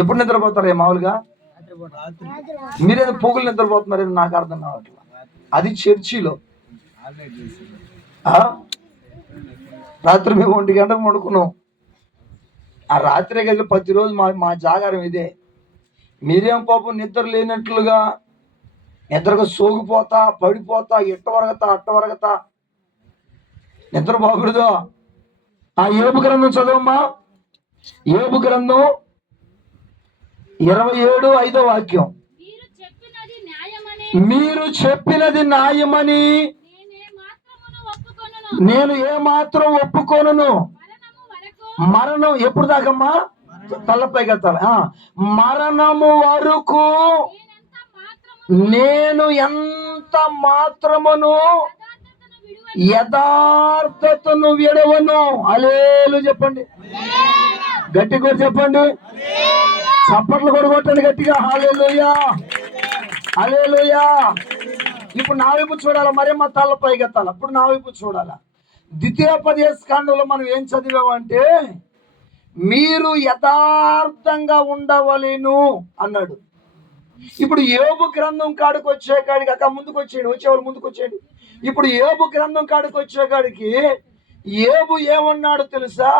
ఎప్పుడు నిద్రపోతారు మామూలుగా? మీరేదో పొగులు నిద్రపోతున్నారు, ఏదో నాకు అర్థం కావట్లేదు. అది చర్చిలో రాత్రి మేము 1 గంటకు పడుకున్నాం. ఆ రాత్రే కదా ప్రతిరోజు మా జాగారం ఇదే. మీరేం పాపం నిద్ర లేనట్లుగా నిద్రకు సోగిపోతా పడిపోతా అట్ట వరగతా నిద్ర బాగుడదు. ఆ యోబు గ్రంథం చదవమ్మా. యోబు గ్రంథం 27:5 మీరు చెప్పినది న్యాయమని నేను ఏమాత్రం ఒప్పుకోను. మరణం ఎప్పుడు దాకమ్మా? తలపైకి ఎత్తాలి. మరణము వరకు నేను ఎంత మాత్రమును యథార్థతను విడవను. హల్లెలూయా చెప్పండి, గట్టి కూడా చెప్పండి, చప్పట్లు కూడా కొట్టండి గట్టిగా. హల్లెలూయా హల్లెలూయా. ఇప్పుడు నా వైపు చూడాలా, మరేమో తలపైకి ఎత్తాలి. అప్పుడు నా వైపు చూడాలా. ద్వితీయోపదేశకాండంలో మనం ఏం చదివామంటే మీరు యథార్థంగా ఉండవలేను అన్నాడు. ఇప్పుడు యోబు గ్రంథం కాడికి వచ్చేకాడికి ముందుకు వచ్చేయండి, వచ్చేవాళ్ళు ముందుకు వచ్చేయండి. ఇప్పుడు యోబు గ్రంథం కాడికి వచ్చేకాడికి యోబు ఏమన్నాడు తెలుసా?